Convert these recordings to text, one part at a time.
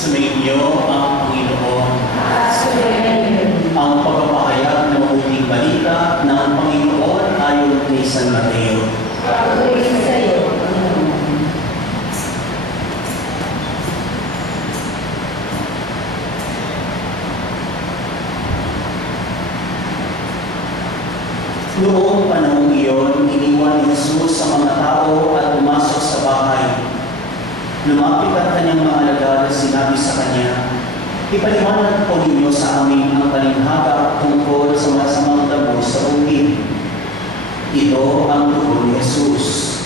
Sumainyo ang Panginoon. At sumainyo. Ang pagpapahayag ng mabuting balita ng Panginoon ayon kay San Mateo. Papuri sa iyo, Panginoon. Noong panahong iyon, iniwan ni Jesus sa mga tao at pumasok sa bahay. Lumapit ang kanyang mga alagad at sinabi sa kanya, "Ipaliwanag po ninyo sa amin ang talinhaga tungkol sa masamang damo sa bukid." Ito ang tungkol ni Jesus.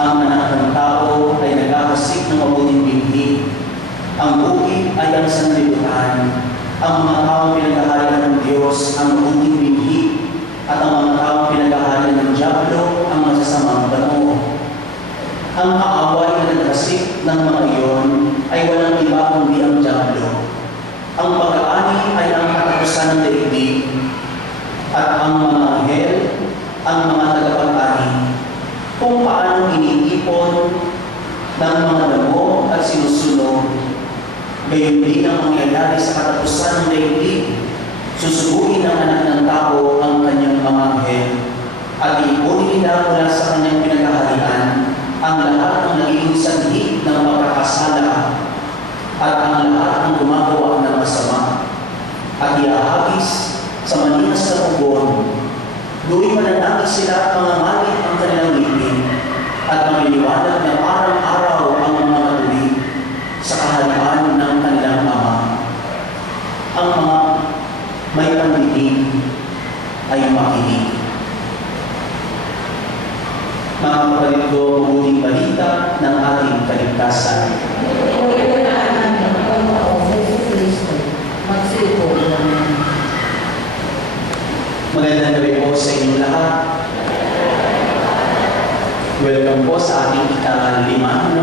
Ang anak ng tao ay nagkakasik ng mabuting binhi. Ang bukid ay ang sanlibutan. Ang mga taong pinag-aharian ng Diyos ang mabuting binhi. At ang mga taong pinag-aharian ng Diablo ang masasamang damo. Ang kaaway na nagkasik ng mga iyon ay walang iba kundi ang Diablo. Ang pag-aani ay ang katapusan ng daigdig, at ang mga anghel ang mga tagapag-ani. Kung paano iniipon ng mga damo at sinusunog, gayon din ang mangyayari sa katapusan ng daigdig. Susubukin ng anak ng tao ang kanyang mga anghel, at iipunin nila mula sa kanyang pinagkaharian ang lahat ng nagiging sanhi ng pagkakasala at ang lahat ng gumagawa ng masama, at iahagis sa maninas na pugon. Doon mananangis sila at mangangalit ang kanilang ngipin, at maniliwanag na parang araw ang mga matuwid sa kaharian ng kanilang Ama. Ang mga may pandinig ay makinig. Mga kapatid ko, mabuting balita ng ating kaligtasan. Inuulaan namin ang Panginoon Hesus Kristo. Magsipo namin. Magandang gabi po sa inyo lahat. Welcome po sa ating ikalimang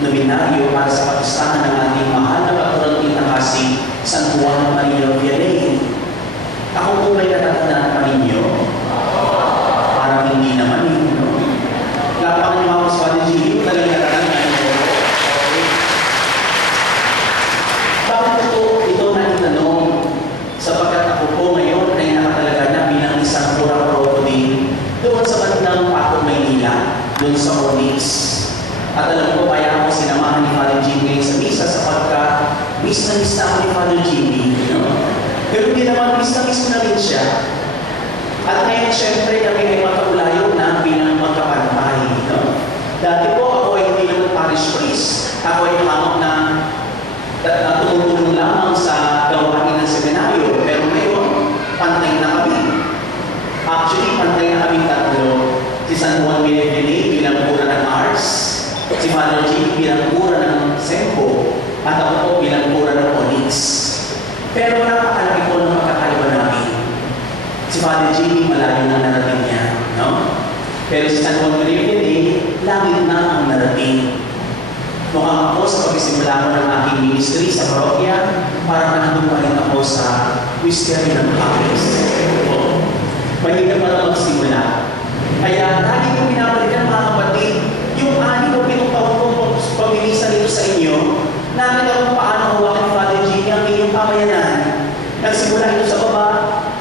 nominaryo para sa kapistahan ng ating mahal na patrón Kasi San Juan Maria Vianney. Ako po may natatandaan pa ninyo? Parang hindi naman eh, no? Lapangan niyo ako sa Father Gilio, talagang natatandaan ko. Bakit po ito na itanong? Sapagkat ako po ngayon ay nakatalaga na bilang isang pura-proto din doon sa bandang Paco, Maynila, doon sa Onyx. At alam ko, kaya ako sinamahan ni Father Jimmy sa misa sapagkat miss na ako ni Father Jimmy. No? Pero hindi naman miss na rin siya. At ngayon, syempre, kami ay magkaulayo na bilang magkapantay. No? Dati po, ako ay hindi naman parish priest. Ako ay nakamot na tumutulong lamang sa gawain ng seminaryo. Pero ngayon, pantay na kami. Actually, pantay na kami tatlo. Si San Juan Vianney bilang pura ng arts, si Father Jimmy bilang pura ng Sempo, at ako po bilang pura ng Onyx. Pero napakalaki po ng magkakaiba namin. Si Father Jimmy malayo na narating niya, no? Pero si San Juan Vianney, langit na ang narating. Mukhang ako sa pagsisimula ko ng aking ministry sa parokya, para nandun pa rin ako sa Mystery ng Paris. Mahirap pa na magsimula. Kaya lagi ko pinabalikan mga kapatid, yung 6 o 7 taon kong pagmimisa nito sa inyo, nakita kung paano huwakan ni Father Jimmy ang inyong pamayanan. Nagsimula ito sa baba,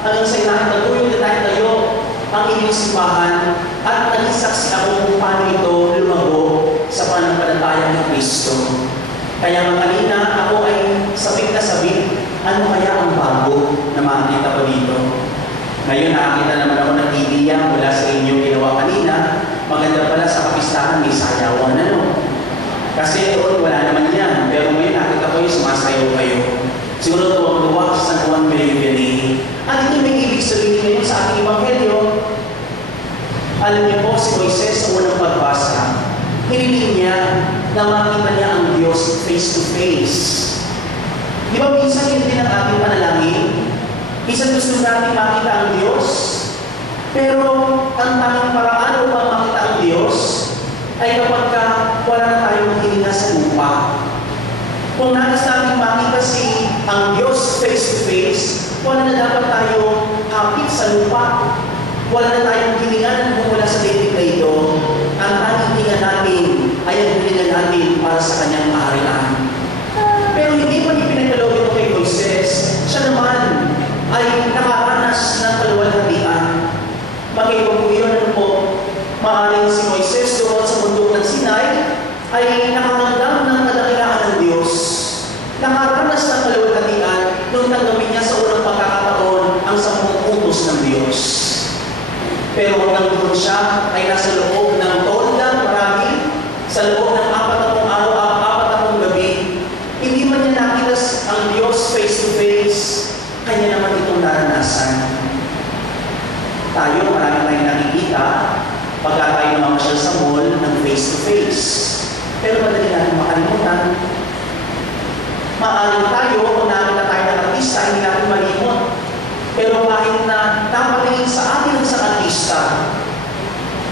hanggang sa inahin na tuyong tayo ang inyong simbahan, at naging saksi ako kung paano ito lumago sa pananampalataya ng Kristo. Kaya kanina ako ay sabik na sabik, ano kaya ang bago na makikita ko dito? Ngayon nakakita naman ako ng idea mula sa inyong ginawa kanina. Maganda pala sa kapistahan may sayawan na, no? Kasi doon wala naman yan. Pero ngayon nakita ko yung sumasayaw kayo. Siguro tuwag-tuwag sa San Juan Vianney. At ito may ibig sabihin ngayon sa ating Ebanghelyo. Alam niyo po, si Moises sa unang pagbasa, hiniling niya na makita niya ang Diyos face to face. Di ba minsan yun din ang ating panalangin? Minsan gusto natin makita ang Diyos. Pero ang tanging paraan upang makita ang Diyos ay kapag wala na tayong hininga sa lupa. Kung nais natin makita ang Diyos face to face, wala na dapat tayo kapit sa lupa. Wala na tayong hininga na mula sa daigdig na ito. Ang ating hininga natin ay ang hininga natin para sa kanyang kaharian. maaaring tayo, kung nakita tayo ng artista, hindi natin malimot. Pero kahit na napatingin sa atin sa artista,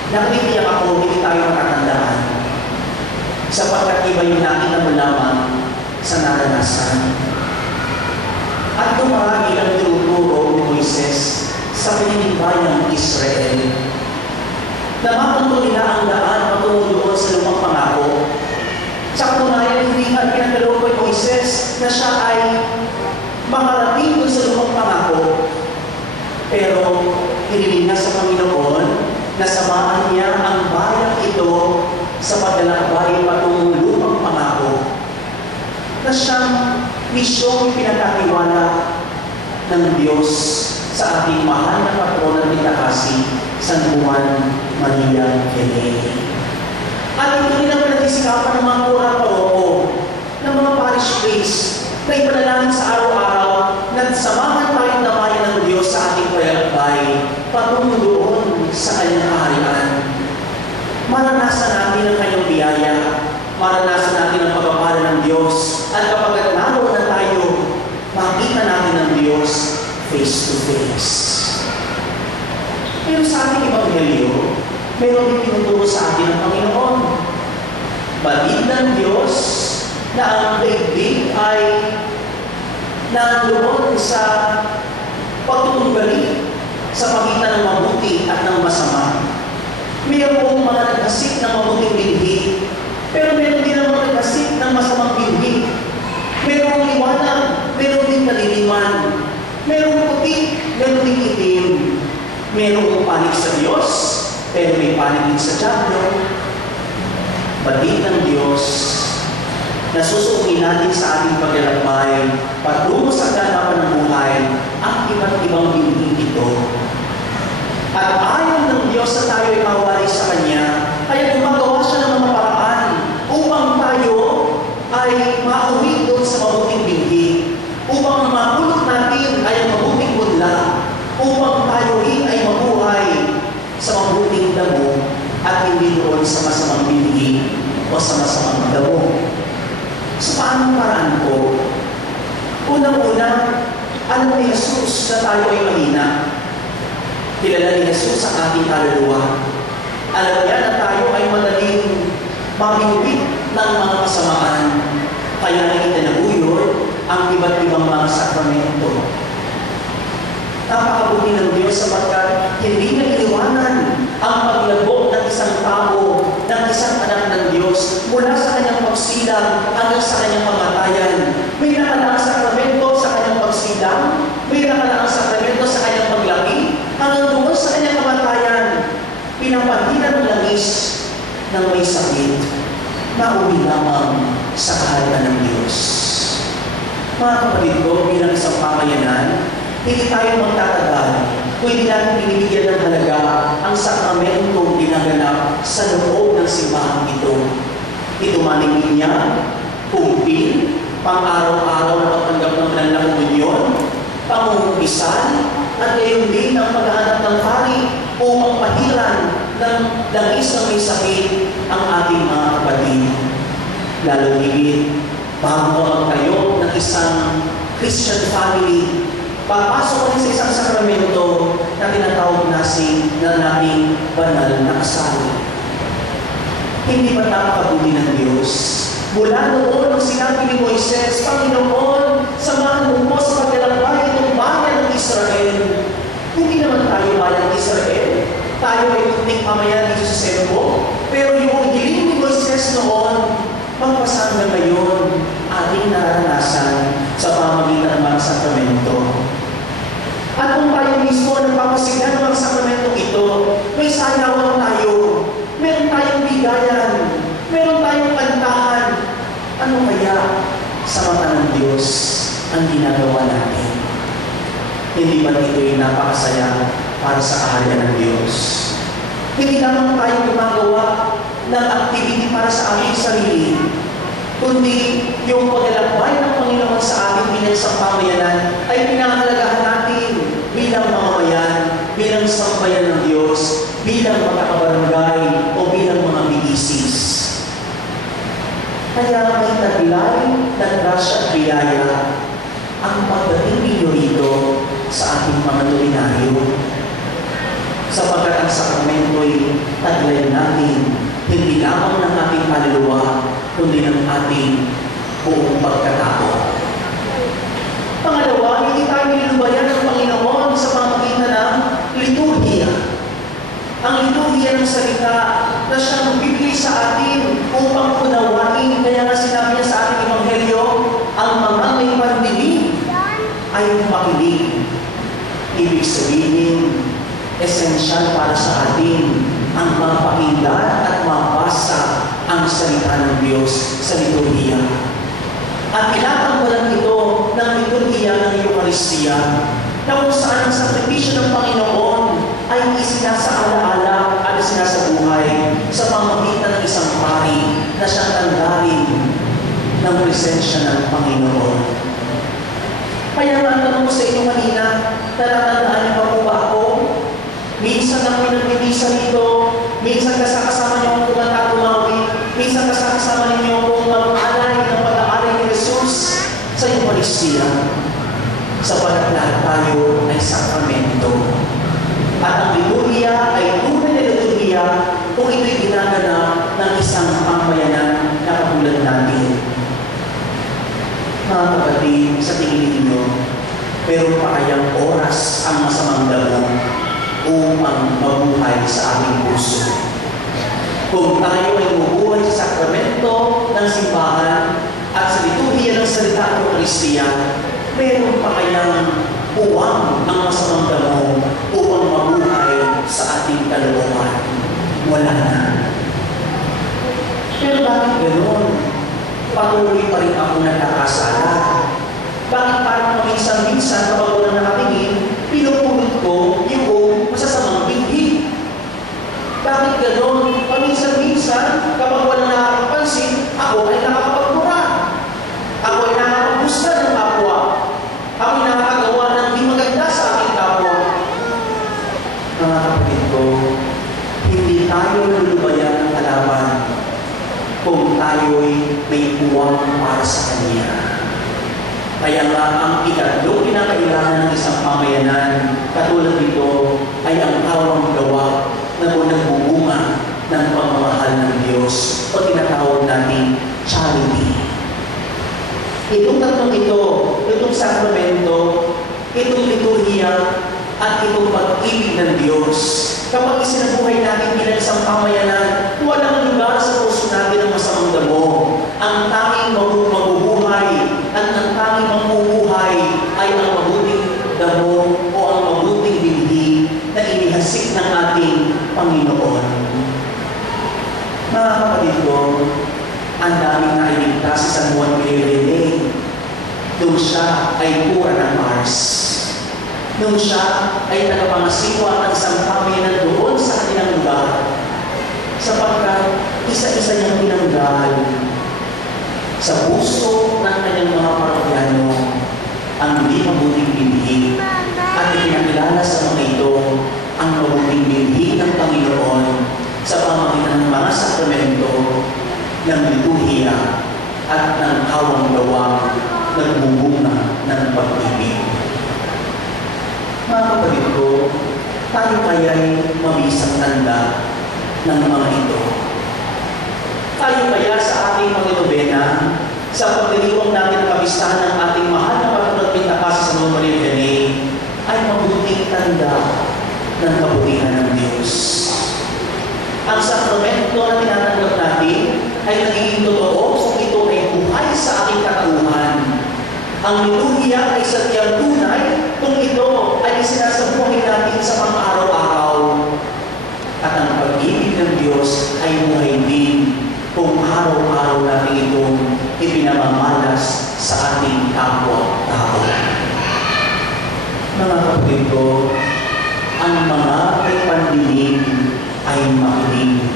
nakitiyak ako, hindi tayo matatandaan. Sapagkat iba yung nakita mo lamang sa naranasan. At dumami ang tinuturo ni Moises sa pininibayang Israel. Namapunto nila ang daan patungo doon sa lumang pangako. Sa katunayan, hindi nga pinagdalo ko ni Moises na siya ay makarating doon sa lumang pangako. Pero hiniling na sa Panginoon na samahan niya ang bayang ito sa paglalakbay patungong lumang pangako. Na siyang misyong pinagkatiwala ng Diyos sa ating mahal na patrona ni Takasi, San Juan Maria Vianney. At ito rin ang pinag-isikapan ng mga kurang paroko, ng mga parish priest, na ipanalangin sa araw-araw na samahan tayong damayan ng Diyos sa ating paglalakbay patungo doon sa kanyang kaharian. Maranasan natin ang kanyang biyaya, maranasan natin ang pagpapala ng Diyos, at kapag naroon na tayo, makita natin ang Diyos face to face. Pero sa ating Ebanghelyo, meron din tinuturo sa atin ang Panginoon. Batid ng Diyos na ang daigdig ay nandoon sa pagtutunggali sa pagitan ng mabuti at ng masama. Mayroong mga nagkasip ng mabuting binhi, pero meron din ang mga nagkasip ng masamang binhi. Merong liwanag, meron din kaliliman. Merong puti, meron din itim. Merong panig sa Diyos, pero may panig din sa diablo. Batid ng Diyos na susukin natin sa ating paglalakbay patungo sa kaganapan ng buhay ang iba't ibang binhi ito. At ayaw ng Diyos na tayo ay mawari sa Kanya, kaya gumagawa siya ng mga paraan upang tayo ay mauwi doon sa mabuting binhi, upang mapulot natin ay ang mabuting bunla, upang tayo rin ay mabuhay sa mabuting damo at hindi doon sa masamang binhi o sa masamang damo. Sa paanong paraan ko? Unang-una, alam ni Jesus na tayo ay mahina. Kilala ni Jesus ang ating kaluluwa. Alam niya na tayo ay madaling mabiwit ng mga kasamaan. Kaya na itinaguyod ang iba't ibang mga sakramento. Napakabuti ng Diyos sapagkat hindi na iniwanan ang paglabok ng isang tao, ng isang anak ng Diyos mula sa kanyang pagsilang hanggang sa kanyang kamatayan. May nakalaang sakramento sa kanyang pagsilang, may nakalaang sakramento sa kanyang paglaki, hanggang doon sa kanyang kamatayan. Pinapagitan ng langis ng may sakit na uwi lamang sa kaharian ng Diyos. Mga kapatid ko, bilang isang pamayanan, hindi tayo magtatagal kung hindi natin binibigyan ng halaga ang sakramentong ginaganap sa loob ng simbahan ito. Ito maning linya, kumpil, pang-araw-araw na pagtanggap ng banal na komunyon, pangungumpisal, at gayon din ang paghahanap ng pari upang pahiran ng langis na may sakit ang ating mga kapatid. Lalo higit, bago ang tayo ng isang Christian family, papasok rin sa isang sakramento na tinatawag na naming banal na kasal. Hindi ba napakabuti ng Diyos? Mula noon ang sinabi ni Moises, Panginoon, samahan mo po sa paglalakbay itong bayan ng Israel. Hindi naman tayo bayan ng Israel. Tayo ay munting pamayan dito sa Sembo. Pero yung hiling ni Moises noon, magpasama ngayon ating naranasan sa pamagitan ng mga sakramento. At kung tayo mismo nagpapasiglan ng mga sakramento ito, may sayawan tayo, meron tayong bigayan, meron tayong kantahan. Ano kaya sa mata ng Diyos ang ginagawa natin? Hindi ba ito'y napakasaya para sa kaharian ng Diyos? Hindi lamang tayo gumagawa ng activity para sa ating sarili, kundi yung paglalakbay ng Panginoon sa ating bilang sa pamayanan ay pinahalagahan natin bilang mamamayan, bilang sambayan ng Diyos, bilang mga kabarangay o bilang mga bigisis. Kaya may taglay na grasya at biyaya ang pagdating ninyo rito sa ating mga luminaryo. Sapagkat ang sakramento'y taglayan natin, hindi lamang ng ating kaluluwa, kundi ng ating buong pagkatao. Pangalawa, hindi tayo nilubayan ng Panginoon sa pamagitan ng liturhiya. Ang liturhiya ng salita na siyang magbibigay sa atin upang unawain. Kaya nga sinabi niya sa ating Ebanghelyo, ang mga may pandinig ay makinig. Ibig sabihin, esensyal para sa atin ang mapakinggan at mabasa ang salita ng Diyos sa liturhiya. At tinatanggalan ito ng liturhiya ng Eucharistia na kung saan ang sakripisyo ng Panginoon ay isinasaalaala at isinasabuhay sa pamamagitan ng isang pari na siyang tanggalin ng presensya ng Panginoon. Kaya nga tanong ko sa inyo kanina, natatandaan niyo ba po ba ako? Minsan na pinagmimisa nito, minsan kasama niyo akong kumanta at tumawid, minsan kasama ninyo akong mag-alay ng pag-aalay ni Jesus sa Eucharistia. Sapagat lahat tayo ay sakramento. At ang liturhiya ay tunay na liturhiya kung ito'y ginagana ng isang pamayanan na katulad natin. Mga kapatid, sa tingin ninyo, meron pa kayang oras ang masamang damo upang mabuhay sa ating puso? Kung tayo ay mabuhay sa sakramento ng simbahan at sa liturhiya ng salita ng Eucharistia, meron pa kayang uwang ang masamang damo upang mabuhay sa ating kalooban? Wala na. Pero bakit ganoon? Patuloy pa rin ako nagkakasala. Bakit parang minsan-minsan kapag wala nakatingin, pinupulot ko yung masasamang binhi? Bakit ganoon? Paminsan-minsan, kapag wala nakakapansin, ako ay nakakapagmura. Ako ay nakakapaggusta ng kapwa. Ako ay nakakagawa ng di maganda sa aking kapwa. Mga kapatid ko, hindi tayo nalulubayan ng kalaban kung tayo'y may puwang para sa Kanya. Kaya nga ang ikatlong kinakailangan ng isang pamayanan katulad nito ay ang awang gawa na nagbubunga ng pagmamahal ng Diyos o tinatawag natin charity. Itong tatlong ito, itong sakramento, itong liturhiya, at itong pag-ibig ng Diyos, kapag isinabuhay natin bilang isang pamayanan, walang lugar sa puso natin ang masamang damo. Ang tanging mabubuhay at ang tanging mabubuhay ay ang mabuting damo o ang mabuting binhi na inihasik ng ating Panginoon. Mga kapatid ko, ang daming nailigtas si San Juan Vianney. Doon siya ay pura ng Mars. Nung siya ay nagpangasiwa ng isang pamayanan doon sa kanilang lugar, sapagkat isa-isa niyang tinanggal sa puso ng kanyang mga parokyano ang hindi mabuting binhi at ipinakilala sa mga ito ang mabuting binhi ng Panginoon sa pamamagitan ng mga sakramento ng liturhiya at ng awang gawang nagbubunga ng pag-ibig. Mga kapatid ko, tayo kaya'y mabisang tanda ng mga ito. Tayo kaya sa ating pangilobena, sa pagdiriwang natin ang kabistahan ng ating mahal na pagkakat pintakas sa San Maria Vianney, ay mabuting tanda ng kabutihan ng Diyos. Ang sakramento na tinatanggap natin ay nagiging totoo kung ito ay buhay sa ating katauhan. Ang liturhiya ay sadyang tunay kung ito ay sinasabuhay natin sa pang-araw-araw. At ang pag-ibig ng Diyos ay buhay din kung araw-araw natin itong ipinamamalas sa ating kapwa-tao. Mga kapatid ko, ang mga may pandinig ay makinig.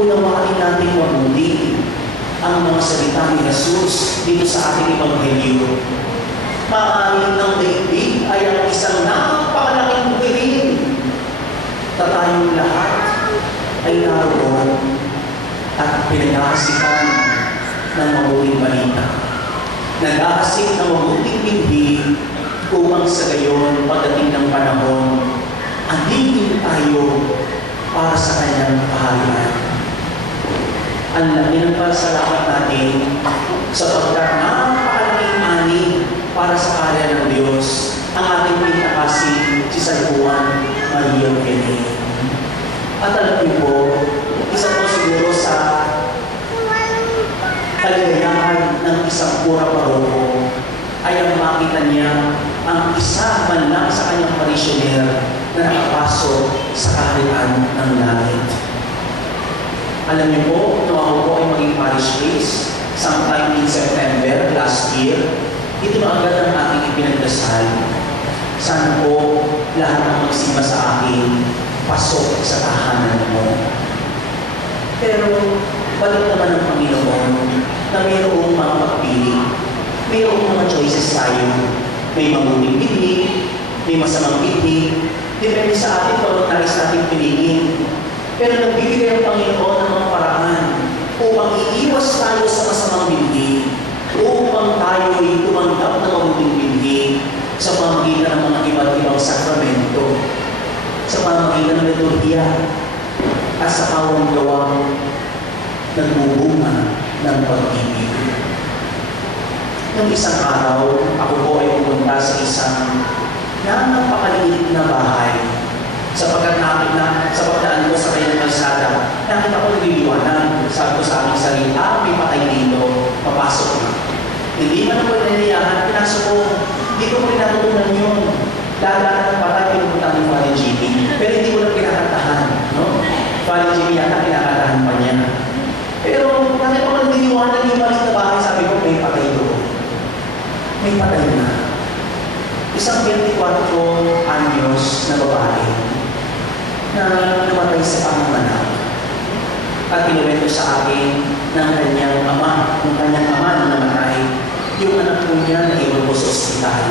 Unawain natin mabuti ang mga salita ni Jesus dito sa ating Ebanghelyo. Maaaring ng daigdig ay ang isang napakalaking bukirin. Tayong lahat ay naroon at pinag-aasikan ng mabuting balita. nag-aasik ng mabuting binhi upang sa gayon pagdating ng panahon, alipin tayo para sa kanyang kaharian. Ang laki ng pasalamat natin sapagkat napakalaking ani para sa kaharian ng Diyos ang ating pinakasing si San Juan Maria Vianney. At alam niyo po, isa po siguro sa kaligayahan ng isang pura paroko ay ang makita niya ang isa man lang sa kanyang parishioner na nakapasok sa kaharian ng langit. Alam niyo po, nung ako po ay maging parish priest, sometime in September last year, ito na agad ang aking ipinagdasal. Sana po lahat ng magsimba sa akin, pasok sa tahanan mo. Pero balik naman ng Panginoon na mayroong mga pagpili. Mayroong mga choices tayo. May mabuting binhi, may masamang binhi. Depende sa atin kung nais natin piliin. Pero nagbibigay ang Panginoon ng mga paraan upang iiwas tayo sa masamang binhi, upang tayo ay tumanggap ng mabuting binhi sa pamamagitan ng mga iba't ibang sakramento, sa pamamagitan ng liturhiya, at sa kawang gawang nagbubunga ng pag-ibig. Noong isang araw, ako po ay pumunta sa isang napakaliit na bahay. Sapagkat sa pagdaan ko sa kanyang kalsada, nakita ko nagliliwanag. Sabi ko sa aming sarili, may patay dito, papasok na. Hindi man ako naniyahan, pinasok ko, hindi ko rin natutunan yun. Lala ng patay, pinupunta ni Father Jimmy. Pero hindi ko lang pinakatahan. No? Father Jimmy yata pinakatahan pa niya. Pero nakita ko nagliliwanag yung maliit na bahay, sabi ko, may patay doon. May patay na. Isang 24 anyos na babae na namatay sa panganganak. At kinuwento sa akin ng kanyang ama na namatay, yung anak po niya na iwan po sa ospital.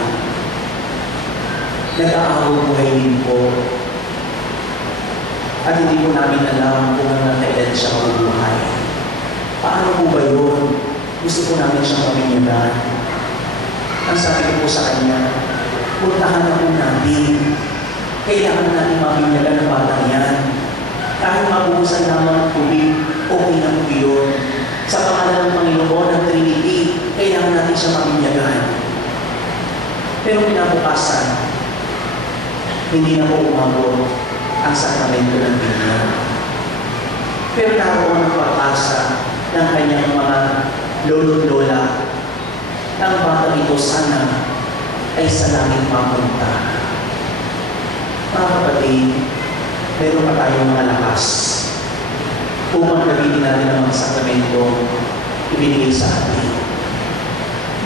Nag-aahaw buhay din po. At hindi po namin alam kung hanggang kailan siya mabubuhay. Paano po ba yun? Gusto po namin siyang pamilyagan. Ang sabi ko po sa kanya, puntahan na po natin. Kailangan natin mapinyagan ng batang yan. Kahit mabuhusan naman ang tubig, okay na po yun. Sa pangalan ng Panginoon ng Trinity, kailangan natin siya mapinyagan. Pero kinabukasan, hindi na po umabot ang sakramento ng Biblia. Pero naroon ang pag-asa ng kanyang mga lolo't-lola na ang batang ito sana ay sa langit mapunta. Mga kapatid, meron pa tayong mga lakas upang gamitin natin ang mga sakramento ibinigay sa atin.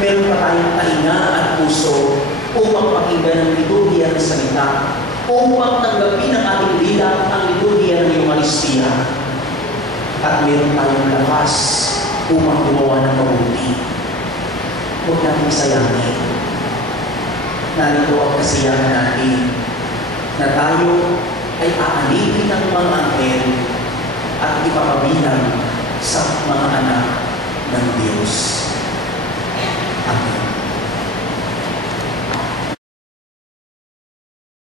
Meron pa tayong tainga at puso upang pakinggan ang liturhiya ng salita, upang tanggapin ang ating bilang ang liturhiya ng Eucharistia. At meron tayong lakas upang gumawa ng mabuti. Huwag natin sayangin. Narito ang kasiyahan natin na tayo ay aanipin ng mga anghel at ipapabilang sa mga anak ng Diyos.